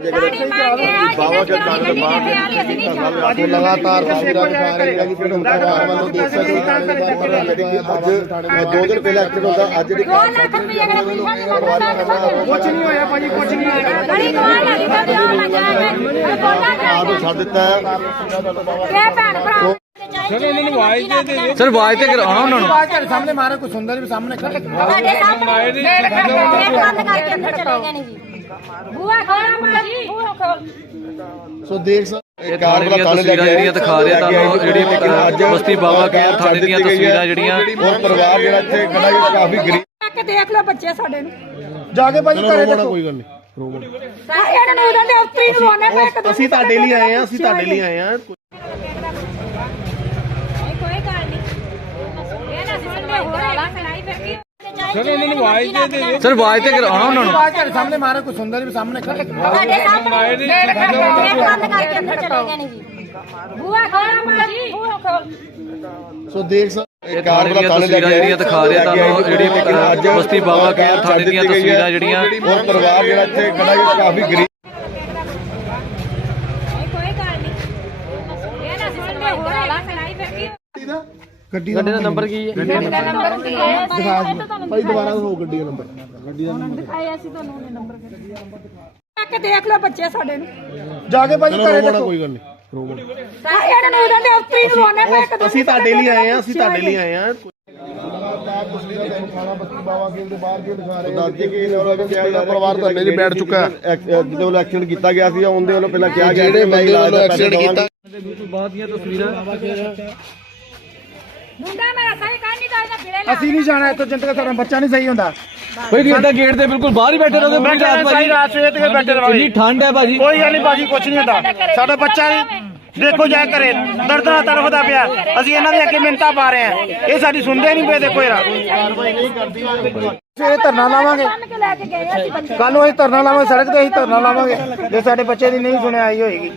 ਬਾਬਾ ਕੇ ਕਾਗਜ਼ ਦੇ ਬਾਹਰ ਅੱਜ ਲਗਾਤਾਰ ਤਸਵੀਰਾਂ ਦਿਖਾ ਰਹੇ ਹਾਂ ਕਿ ਪਿੰਡ ਮੁਕਤਸਰ ਵੱਲੋਂ ਦੇਖ ਸਕਦੇ ਹੋ ਅੱਜ ਦੋ ਦਿਨ ਪਹਿਲਾਂ ਐਕਸੀਡੈਂਟ ਹੁੰਦਾ ਅੱਜ ਦੀ ਕੁਝ ਨਹੀਂ ਹੋਇਆ ਭਾਜੀ ਕੁਝ ਨਹੀਂ ਹੋਇਆ। ਆਪ ਛੱਡ ਦਿੱਤਾ ਹੈ। ਸਰ ਆਵਾਜ਼ ਤੇ ਕਰਾਉਣਾ ਉਹਨਾਂ ਨੂੰ। ਆਵਾਜ਼ ਤੁਹਾਡੇ ਸਾਹਮਣੇ ਮਾਰੇ ਕੋਈ ਸੁਣਦਾ ਨਹੀਂ ਸਾਹਮਣੇ ਖੜੇ। ਸਾਡੇ ਸਾਹਮਣੇ ਬੰਦ ਕਰਕੇ ਅੰਦਰ ਚਲੇ ਗਏ ਨੇ ਜੀ। ਬੂਆ ਖੋਲੋ ਭਾਜੀ ਬੂਆ ਖੋਲ। ਸੋ ਦੇਖ ਸਕਦੇ ਇਹ ਥਾਣੇ ਦੀਆਂ ਤਸਵੀਰਾਂ ਜਿਹੜੀਆਂ ਦਿਖਾ ਰਹੇ ਤੁਹਾਨੂੰ ਜਿਹੜੀ ਬਸਤੀ ਬਾਬਾ ਕੇ ਥਾਣੇ ਦੀਆਂ ਤਸਵੀਰਾਂ ਜਿਹੜੀਆਂ ਔਰ ਪਰਿਵਾਰ ਜਿਹੜਾ ਇੱਥੇ ਖੜਾ ਹੈ ਕਾਫੀ ਗਰੀਬ ਕੇ ਦੇਖ ਲਓ ਬੱਚੇ ਸਾਡੇ ਨੂੰ। ਜਾ ਕੇ ਭਾਜੀ ਘਰੇ ਦੇਖੋ। ਕੋਈ ਗੱਲ ਨਹੀਂ ਇਹਨਾਂ ਨੂੰ। ਉਹਨਾਂ ਦੇ ਉੱਤਰੀ ਨੂੰ ਆਉਣੇ ਪਏ ਇੱਕ ਅਸੀਂ ਤੁਹਾਡੇ ਲਈ ਆਏ ਆ ਅਸੀਂ ਤੁਹਾਡੇ ਲਈ ਆਏ ਆ ਕੋਈ ਗੱਲ ਨਹੀਂ ਇਹ ਨਾ ਸਿਸਟਮ ਹੋ ਰਿਹਾ ਸੁਣਾਈ ਫਿਰ ਕੀ ਸਰ ਇਹਨਾਂ ਨੂੰ ਆਵਾਜ਼ ਤੇ ਸਰ ਆਵਾਜ਼ ਤੇ ਕਰਾਉਣਾ ਉਹਨਾਂ ਨੂੰ। ਆਵਾਜ਼ ਤੁਹਾਡੇ ਸਾਹਮਣੇ ਮਾਰੇ ਕੋਈ ਸੁਣਦਾ ਨਹੀਂ ਸਾਹਮਣੇ ਖੜੇ ਸਾਡੇ ਸਾਹਮਣੇ ਗੇਟ ਬੰਦ ਕਰਕੇ ਅੰਦਰ ਚਲੇ ਗਏ ਨੇ ਜੀ ਬੂਆ ਖੋਲੋ ਭਾਜੀ ਬੂਆ ਖੋਲ। ਸੋ ਦੇਖ ਇਹ ਥਾਣੇ ਦੀਆਂ ਤਸਵੀਰਾਂ ਜਿਹੜੀਆਂ ਦਿਖਾ ਰਹੇ ਤੁਹਾਨੂੰ ਜਿਹੜੀ ਬਸਤੀ ਬਾਬਾ ਕੇ ਥਾਣੇ ਦੀਆਂ ਤਸਵੀਰਾਂ ਜਿਹੜੀਆਂ ਔਰ ਪਰਿਵਾਰ ਜਿਹੜਾ ਇੱਥੇ ਖੜਾ ਹੈ ਕਾਫੀ ਗਰੀਬ ਕੋਈ ਗੱਲ ਨਹੀਂ। ਇਹ ਨਾ ਸਿਸਟਮ ਹੋ ਰਿਹਾ ਸੁਣਾਈ ਫਿਰ ਕੀ? ਗੱਡੀ ਦਾ ਨੰਬਰ ਕੀ ਹੈ? ਨੰਬਰ ਕੀ ਹੈ ਦਿਖਾ ਦਿਓ। ਭਾਈ ਦੁਬਾਰਾ ਹੋ ਗੱਡੀ ਦਾ ਨੰਬਰ ਗੱਡੀ ਦਾ ਦਿਖਾਇਆ ਸੀ ਤੁਹਾਨੂੰ ਉਹਨੇ ਨੰਬਰ ਕੇ ਦੇਖ ਲਓ ਬੱਚੇ ਸਾਡੇ ਨੂੰ। ਜਾ ਕੇ ਭਾਜੀ ਘਰੇ ਦੇਖੋ ਕੋਈ ਗੱਲ ਨਹੀਂ। ਇਹਨਾਂ ਨੂੰ ਉਹਨਾਂ ਦੇ ਉੱਤਰੀ ਨੂੰ ਆਉਣੇ ਪਏ ਇੱਕ ਅਸੀਂ ਤੁਹਾਡੇ ਲਈ ਆਏ ਆ ਅਸੀਂ ਤੁਹਾਡੇ ਲਈ ਆਏ ਆ। ਦੇ ਪਰਿਵਾਰ ਧਰਨੇ 'ਚ ਬੈਠ ਚੁੱਕਾ ਹੈ ਜਿਹਦੇ ਵੱਲੋਂ ਐਕਸੀਡੈਂਟ ਕੀਤਾ ਗਿਆ ਸੀ ਉਹਦੇ ਵੱਲੋਂ ਪਹਿਲਾਂ ਕਿਹਾ ਗਿਆ ਜਿਹੜੇ ਬੰਦੇ ਵੱਲੋਂ ਐਕਸੀਡੈਂਟ ਕੀਤਾ ਬਾਅਦ ਦੀਆਂ ਤਸਵੀਰਾਂ ਮੁੰਡਾ ਮੇਰਾ ਸਹੀ ਕਰ ਨਹੀਂ ਦਾ ਫਿਰੇ ਅਸੀਂ ਨਹੀਂ ਜਾਣਾ ਇੱਥੋਂ ਜਿੰਨ ਤੱਕ ਸਾਡਾ ਬੱਚਾ ਨਹੀਂ ਸਹੀ ਹੁੰਦਾ। ਕੋਈ ਗੇਟ ਦਾ ਗੇਟ ਤੇ ਬਿਲਕੁਲ ਬਾਹਰ ਹੀ ਬੈਠੇ ਰਹੋਗੇ ਬੜੀ ਰਾਤ ਭਾਜੀ ਰਾਤ ਸਵੇਰ ਤੱਕ ਬੈਠੇ ਇੰਨੀ ਠੰਡ ਹੈ ਭਾਜੀ। ਕੋਈ ਗੱਲ ਨਹੀਂ ਬਾਜੀ ਕੁਝ ਨਹੀਂ ਹੁੰਦਾ। ਸਾਡਾ ਬੱਚਾ ਦੇਖੋ ਜਾ ਕਰੇ ਦਰਦਨਾ ਤੜਫਦਾ ਪਿਆ। ਅਸੀਂ ਇਹਨਾਂ ਦੇ ਅੱਗੇ ਮਿੰਤਾ ਪਾ ਰਹੇ ਆ ਇਹ ਸਾਡੀ ਸੁਣਦੇ ਨਹੀਂ ਪਏ ਦੇਖੋ ਯਾਰ ਸਵੇਰੇ ਧਰਨਾ ਲਾਵਾਂਗੇ। ਕੱਲ ਨੂੰ ਅਸੀਂ ਧਰਨਾ ਲਾਵਾਂਗੇ ਸੜਕ ਤੇ ਅਸੀਂ ਧਰਨਾ ਲਾਵਾਂਗੇ। ਜੇ ਸਾਡੇ ਬੱਚੇ ਦੀ ਨਹੀਂ ਸੁਣਿਆ ਆਈ ਹੋਏਗੀ।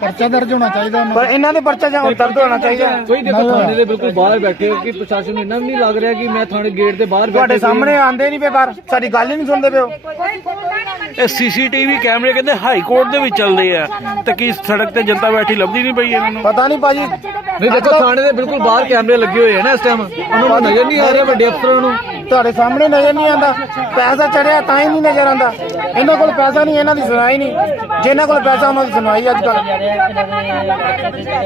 ਪਰਚਾ ਦਰਜ ਹੋਣਾ ਚਾਹੀਦਾ ਪਰ ਇਹਨਾਂ ਦੇ ਪਰਚਾ ਜਾਂ ਦਰਜ ਹੋਣਾ ਚਾਹੀਦਾ ਕੋਈ ਦੇਖੋ ਥਾਣੇ ਦੇ ਬਿਲਕੁਲ ਬਾਹਰ ਬੈਠੇ ਹੋ ਕਿ ਪ੍ਰਸ਼ਾਸਨ ਨੂੰ ਇੰਨਾ ਵੀ ਨਹੀਂ ਲੱਗ ਰਿਹਾ ਕਿ ਮੈਂ ਥਾਣੇ ਗੇਟ ਦੇ ਬਾਹਰ ਤੁਹਾਡੇ ਸਾਹਮਣੇ ਆਂਦੇ ਨਹੀਂ ਪਏ ਬਾਹਰ। ਸਾਡੀ ਗੱਲ ਹੀ ਨਹੀਂ ਸੁਣਦੇ ਪਏ ਇਹ ਸੀਸੀਟੀਵੀ ਕੈਮਰੇ ਕਹਿੰਦੇ ਹਾਈ ਕੋਰਟ ਦੇ ਵਿੱਚ ਚੱਲਦੇ ਆ। ਤੇ ਕੀ ਸੜਕ ਤੇ ਜਨਤਾ ਬੈਠੀ ਲੱਭਦੀ ਨਹੀਂ ਪਈ ਇਹਨਾਂ ਨੂੰ? ਪਤਾ ਨਹੀਂ ਭਾਜੀ। ਨਹੀਂ ਦੇਖੋ ਥਾਣੇ ਦੇ ਬਿਲਕੁਲ ਬਾਹਰ ਕੈਮਰੇ ਲੱਗੇ ਹੋਏ ਆ ਨਾ ਇਸ ਟਾਈਮ ਉਹਨਾਂ ਨੂੰ ਨਜ਼ਰ ਨਹੀਂ ਆ ਰਿਹਾ ਵੱਡੇ ਅਫਸਰਾਂ ਨੂੰ। ਤੁਹਾਡੇ ਸਾਹਮਣੇ ਨਜ਼ਰ ਨਹੀਂ ਆਂਦਾ ਪੈਸਾ ਚੜਿਆ ਤਾਂ ਹੀ ਨਹੀਂ ਨਜ਼ਰ ਆਂਦਾ ਇਹਨਾਂ ਕੋਲ ਪੈਸਾ ਨਹੀਂ ਇਹਨਾਂ ਦੀ ਸੁਣਾਈ ਨਹੀਂ। ਜਿਨ੍ਹਾਂ ਕੋਲ ਪੈਸਾ ਉਹਨਾਂ ਦੀ ਸੁਣਾਈ ਅੱਜ ਕੱਲ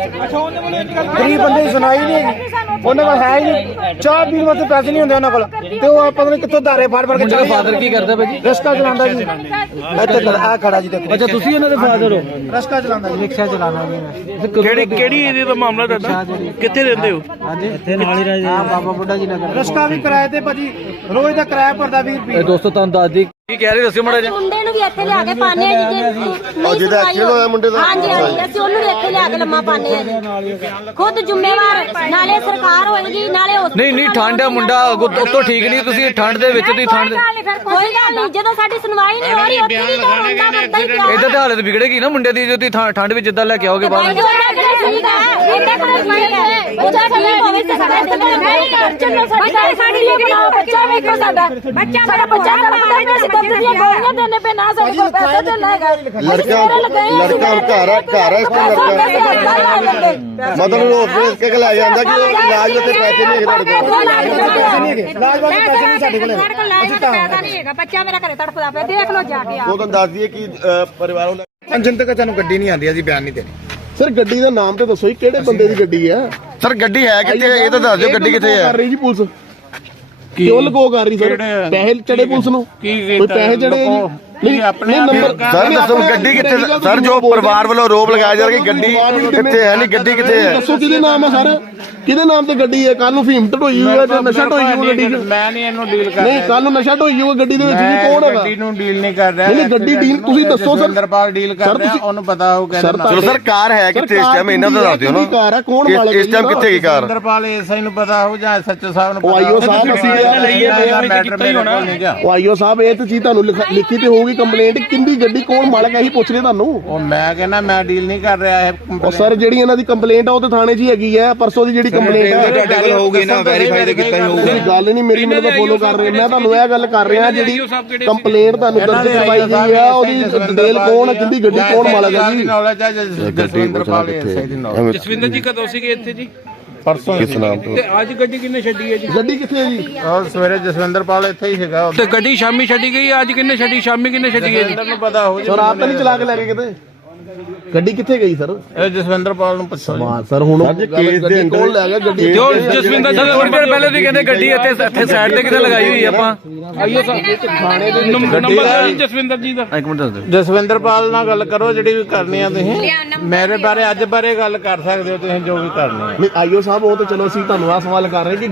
ਗਰੀਬ ਬੰਦੇ ਦੀ ਸੁਣਾਈ ਨਹੀਂ ਹੈਗੀ। ਉਹਨਾਂ ਕੋਲ ਹੈ ਹੀ ਨਹੀਂ। ਚਾਹ ਪੀਣ ਵਾਸਤੇ ਪੈਸੇ ਨਹੀਂ ਹੁੰਦੇ ਉਹਨਾਂ ਕੋਲ। ਤੇ ਉਹ ਪਤਾ ਨਹੀਂ ਕਿੱਥੋਂ ਧਾਰੇ ਫੜ ਫੜ ਕੇ ਚਲੇ ਫਾਦਰ ਕੀ ਕਰਦਾ ਭਾਜੀ ਰਸਕਾ ਚਲਾਉਂਦਾ ਜੀ। ਇੱਥੇ ਆ ਖੜਾ ਜੀ ਦੇਖੋ। ਅੱਛਾ ਤੁਸੀਂ ਇਹਨਾਂ ਦੇ ਫਾਦਰ ਹੋ? ਰਸਕਾ ਚਲਾਉਂਦਾ ਜੀ। ਰਿਕਸ਼ਾ ਚਲਾਉਂਦਾ ਜੀ। ਕਿਹੜੀ ਕਿਹੜੀ ਏਰੀਆ ਦਾ ਮਾਮਲਾ ਤੁਹਾਡਾ? ਕਿੱਥੇ ਰਹਿੰਦੇ ਹੋ? ਇੱਥੇ ਨਾਲ ਹੀ ਰਾਜੇ ਹਾਂ ਬਾਬਾ ਬੁੱਢਾ ਜੀ ਨਗਰ ਰਸਕਾ ਵੀ ਕਿਰਾਏ ਤੇ ਭਾਜੀ ਰੋਜ਼ ਦਾ ਕਿਰਾਇਆ ਭਰਦਾ 20 ਰੁਪਏ। ਇਹ ਦੋਸਤੋ ਤੁਹਾਨੂੰ ਦੱਸ ਦੀ ਕੀ ਕਹਿ ਰਹੇ ਦੱਸਿਓ ਮੜਾ ਜੀ ਮੁੰਡੇ ਨੂੰ ਵੀ ਇੱਥੇ ਲਿਆ ਕੇ ਪਾਣੇ ਆ ਜੀ ਜੇ ਜਿਹਦਾ ਸੁਣਵਾਈ accident ਹੋਇਆ ਮੁੰਡੇ ਦਾ? ਹਾਂਜੀ ਹਾਂਜੀ ਅਸੀਂ ਉਹਨੂੰ ਵੀ ਇੱਥੇ ਲਿਆ ਕੇ ਲੰਮਾ ਪਾਣੇ ਆ ਜੀ। ਖੁਦ ਜ਼ਿੰਮੇਵਾਰ ਨਾਲੇ ਸਰਕਾਰ ਹੋਏਗੀ ਨਾਲੇ ਉਸ ਨਹੀਂ ਨਹੀਂ ਠੰਡ ਮੁੰਡਾ ਉੱਤੋਂ ਠੀਕ ਨਹੀਂ ਤੁਸੀਂ ਠੰਡ ਦੇ ਵਿੱਚ ਤੁਸੀਂ ਠੰਡ ਦੇ ਕੋਈ ਗੱਲ ਨਹੀਂ ਜਦੋਂ ਸਾਡੀ ਸੁਣਵਾਈ ਨਹੀਂ ਹੋ ਰਹੀ ਉੱਥੇ ਵੀ ਤਾਂ ਰੋਂਦਾ ਮਰਦਾ ਹੀ ਇਧਰ ਤੇ ਹਾਲਤ ਵਿਗੜੇਗੀ ਨਾ ਮੁੰਡੇ ਦੀ ਜੇ ਤੁਸੀਂ ਠੰਡ ਵਿੱਚ ਜਿੱਦਾਂ ਲੈ ਕੇ ਆਓਗੇ ਬਾਹਰ। ਇਹਦੇ ਕੋਲ ਠੀਕ ਹੈ। ਉਹਦਾ ਠੀਕ ਹੋਵੇ ਤੇ ਸਾਡਾ ਇੱਥੇ ਨਹੀਂ ਚੱਲੋ ਸਾਡੀ ਸਾਡੀ ਬਣਾਓ ਬੱਚਾ ਵੇਖੋ ਸਾਡਾ ਬੱਚਾ ਸਾਡਾ ਬੱਚਾ ਕਰਦਾ ਹੈ। ਅਸੀਂ ਦੁੱਧ ਦੀਆਂ ਗੋਲੀਆਂ ਦੇਣੇ ਪਏ ਨਾ ਸਾਡੇ ਕੋਲ ਪੈਸੇ ਤੇ ਲੈਗਾ ਲੜਕਾ ਲੜਕਾ ਹੁਣ ਘਰ ਹੈ ਘਰ ਹੈ ਇਸ ਤੋਂ ਲੜਕਾ ਮਦਨ ਨੂੰ ਹਸਪੀਟਲ ਕੇ ਲੈ ਜਾਂਦਾ ਕਿ ਉਹ ਇਲਾਜ ਵਾਸਤੇ ਪੈਸੇ ਨਹੀਂ ਹੈਗੇ ਤੁਹਾਡੇ ਕੋਲ। ਇਲਾਜ ਵਾਸਤੇ ਪੈਸੇ ਨਹੀਂ ਸਾਡੇ ਕੋਲ ਸਾਡੇ ਕੋਲ ਲੈਣ ਦਾ ਪੈਸਾ ਨਹੀਂ ਹੈਗਾ। ਬੱਚਾ ਮੇਰਾ ਘਰੇ ਤੜਫਦਾ ਪਿਆ। ਦੇਖ ਲਓ ਜਾ ਕੇ ਆ। ਉਹ ਤੁਹਾਨੂੰ ਦੱਸ ਦਈਏ ਕਿ ਪਰਿਵਾਰ ਵੱਲੋਂ ਅੰਜਨ ਤੱਕ ਤੁਹਾਨੂੰ ਗੱਡੀ ਨਹੀਂ ਆਂਦੀ ਅਸੀਂ ਬਿਆਨ ਨਹੀਂ ਦੇਣੀ। ਸਰ ਗੱਡੀ ਦਾ ਨਾਮ ਤੇ ਦੱਸੋ ਜੀ ਕਿਹੜੇ ਬੰਦੇ ਦੀ ਗੱਡੀ ਹੈ? ਸਰ ਗੱਡੀ ਹੈ ਕਿੱਥੇ? ਇਹ ਤਾਂ ਦੱਸ ਦਿਓ ਗੱਡੀ ਕਿੱਥੇ ਹੈ? ਕਰ ਰਹੀ ਜੀ ਪੁਲਿਸ? ਕਿਉਂ ਲਗੋ ਕਰ ਰਹੀ ਸਰ? ਪੈਸੇ ਚੜੇ ਪੁਲਿਸ ਨੂੰ? ਕੋਈ ਪੈਸੇ ਚੜੇ ਜੀ ਨਹੀਂ ਆਪਣੇ ਨੰਬਰ ਸਰ ਦੱਸੋ ਗੱਡੀ ਕਿੱਥੇ ਸਰ ਜੋ ਪਰਿਵਾਰ ਵੱਲੋਂ ਆਰੋਪ ਲਗਾਇਆ ਜਾ ਰਿਹਾ ਕਿ ਗੱਡੀ ਕਿੱਥੇ ਹੈ? ਨਹੀਂ ਗੱਡੀ ਕਿੱਥੇ ਹੈ? ਦੱਸੋ ਕਿਹਦੇ ਨਾਮ ਹੈ ਸਰ? ਕਿਹਦੇ ਨਾਮ ਤੇ ਗੱਡੀ ਹੈ? ਕੱਲ ਨੂੰ ਫੀਮ ਢੋਈ ਹੋਈ ਹੈ ਤੇ ਨਸ਼ਾ ਢੋਈ ਹੋਈ ਗੱਡੀ 'ਚ? ਮੈਂ ਨਹੀਂ ਇਹਨੂੰ ਡੀਲ ਕਰ ਨਹੀਂ ਕੱਲ ਨੂੰ ਨਸ਼ਾ ਢੋਈ ਹੋਈ ਗੱਡੀ ਦੇ ਵਿੱਚ ਜੀ ਮੈਂ ਕੌਣ ਹੈਗਾ? ਗੱਡੀ ਨੂੰ ਡੀਲ ਨਹੀਂ ਕਰ ਰਿਹਾ। ਨਹੀਂ, ਨਹੀਂ, ਗੱਡੀ deal ਤੁਸੀਂ ਦੱਸੋ ਸਰ। ਸੁਰਿੰਦਰਪਾਲ ਡੀਲ ਕਰ ਸਰ, ਰਿਹਾ ਤੁਸੀਂ- ਉਹਨੂੰ ਪਤਾ ਹੋਊ ਸਰ, ਕਹਿੰਦਾ ਚਲੋ ਸਰ ਕਾਰ ਹੈ ਕਿੱਥੇ ਇਸ ਟਾਈਮ ਇਹਨਾਂ ਦਾ ਦੱਸ ਦਿਓ ਕਿਹੜੀ ਕਾਰ ਨਾ ਹੈ? ਕੌਣ ਇਸ- ਮਾਲਕ ਇਸ ਟਾਈਮ ਕਿੱਥੇ ਗਈ ਕਾਰ? ਸੁਰਿੰਦਰਪਾਲ ਐਸਆਈ ਨੂੰ ਪਤਾ ਹੋਊ ਜਾਂ ਸੱਚੋ ਸਾਹਿਬ ਨੂੰ ਉਹ ਪਤਾ ਆਈਓ ਸਾਹਿਬ ਅਸੀਂ ਉਹ ਆਈਓ ਸਾਹਿਬ ਇਹ ਤੇ ਕੀਤਾ ਹੀ ਹੋਣਾ। ਉਹ ਆਈਓ ਸਾਹਿਬ ਇਹ ਤੇ ਚੀਜ਼ ਤੁਹਾਨੂੰ ਲਿਖ- ਲਿਖੀ ਤੇ ਹੋਊਗੀ ਹੋਈ ਕੰਪਲੇਂਟ ਕਿੰਦੀ ਗੱਡੀ ਕੌਣ ਮਾਲਕ ਹੈ ਇਹੀ ਪੁੱਛ ਰਹੇ ਤੁਹਾਨੂੰ। ਉਹ ਮੈਂ ਕਹਿੰਦਾ ਮੈਂ ਡੀਲ ਨਹੀਂ ਕਰ ਰਿਹਾ ਇਹ ਉਹ ਸਰ ਜਿਹੜੀ ਇਹਨਾਂ ਦੀ ਕੰਪਲੇਂਟ ਆ ਉਹ ਤੇ ਥਾਣੇ 'ਚ ਹੀ ਹੈਗੀ ਹੈ ਪਰਸੋਂ ਦੀ ਜਿਹੜੀ ਕੰਪਲੇਂਟ ਹੈ ਤੁਹਾਡੇ ਕੋਲ ਹੋਊਗੀ ਨਾ ਵੈਰੀਫਾਈ ਤੇ ਕੀਤਾ ਹੀ ਤੁਸੀਂ ਗੱਲ ਨਹੀਂ ਮੇਰੀ ਮੈਨੂੰ ਤਾਂ ਫੋਲੋ ਕਰ ਰਹੇ ਮੈਂ ਤੁਹਾਨੂੰ ਇਹ ਗੱਲ ਕਰ ਰਿਹਾ ਜਿਹੜੀ ਕੰਪਲੇਂਟ ਤੁਹਾਨੂੰ ਦਰਜ ਕਰਵਾਈ ਗਈ ਆ ਉਹਦੀ ਡਿਟੇਲ ਕੌਣ ਹੈ ਕਿੰਦੀ ਗੱਡੀ ਕੌਣ ਮਾਲਕ ਹੈ ਜੀ? ਨੌਲੇਜ ਹੈ ਜਸਵਿੰਦਰ ਪਾਲ ਐਸਆਈ ਦੀ knowledge। ਜਸਵਿੰਦਰ ਜੀ ਕਦੋਂ ਸੀਗੇ ਇੱਥੇ ਜੀ? ਪਰਸੋਂ ਕਿਸ ਨਾਮ ਤੋਂ? ਤੇ ਅੱਜ ਗੱਡੀ ਕਿੰਨੇ ਛੱਡੀ ਹੈ ਜੀ? ਗੱਡੀ ਕਿੱਥੇ ਹੈ ਜੀ? ਉਹ ਸਵੇਰੇ ਜਸਵਿੰਦਰ ਪਾਲ ਇੱਥੇ ਹੀ ਸੀਗਾ ਤੇ ਗੱਡੀ ਸ਼ਾਮੀ ਛੱਡੀ ਗਈ ਅੱਜ ਕਿੰਨੇ ਛੱਡੀ ਸ਼ਾਮੀ ਕਿੰਨੇ ਛੱਡੀ ਹੈ ਜੀ? ਨੂੰ ਪਤਾ ਹੋ ਸਰ ਆਪ ਤਾਂ ਨਹੀਂ ਚਲਾ ਕੇ ਲੈ ਕੇ ਕਿਤੇ? ਗੱਡੀ ਕਿੱਥੇ ਗਈ ਸਰ? ਇਹ ਜਸਵਿੰਦਰ ਪਾਲ ਨੂੰ ਪੁੱਛੋ ਜੀ। ਹਾਂ ਸਰ ਹੁਣ ਅੱਜ ਕੇਸ ਦੇ ਅੰਦਰ- ਕੌਣ ਲੈ ਗਿਆ ਗੱਡੀ ਜੋ ਜਸਵਿੰਦਰ ਜੀ ਥੋੜੀ ਦੇਰ ਪਹਿਲੇ ਦੀ ਕਹਿੰਦੇ ਗੱਡੀ ਇੱਥੇ ਇੱਥੇ ਸਾਈਡ ਤੇ ਕਿਤੇ ਲਗਾਈ ਹੋਈ ਆਪਾਂ। ਆਈਓ ਸਾਹਿਬ ਨੰਬਰ ਜੀ ਜਸਵਿੰਦਰ ਜੀ ਦਾ। ਇੱਕ ਮਿੰਟ ਦੱਸ ਦਿਓ। ਜਸਵਿੰਦਰ ਪਾਲ ਨਾਲ ਗੱਲ ਕਰੋ ਜਿਹੜੀ ਵੀ ਕਰਨੀ ਆ ਤੁਸੀਂ। ਮੇਰੇ ਬਾਰੇ ਅੱਜ ਬਾਰੇ ਗੱਲ ਕਰ ਸਕਦੇ ਹੋ ਤੁਸੀਂ ਜੋ ਵੀ ਕਰਨੀ ਹੈ ਨਹੀਂ ਆਈਓ ਸਾਹਿਬ ਉਹ ਤਾਂ ਚਲੋ ਅਸੀਂ ਤੁਹਾਨੂੰ ਆ ਸਵਾਲ ਕਰ ਰਹੇ ਕਿ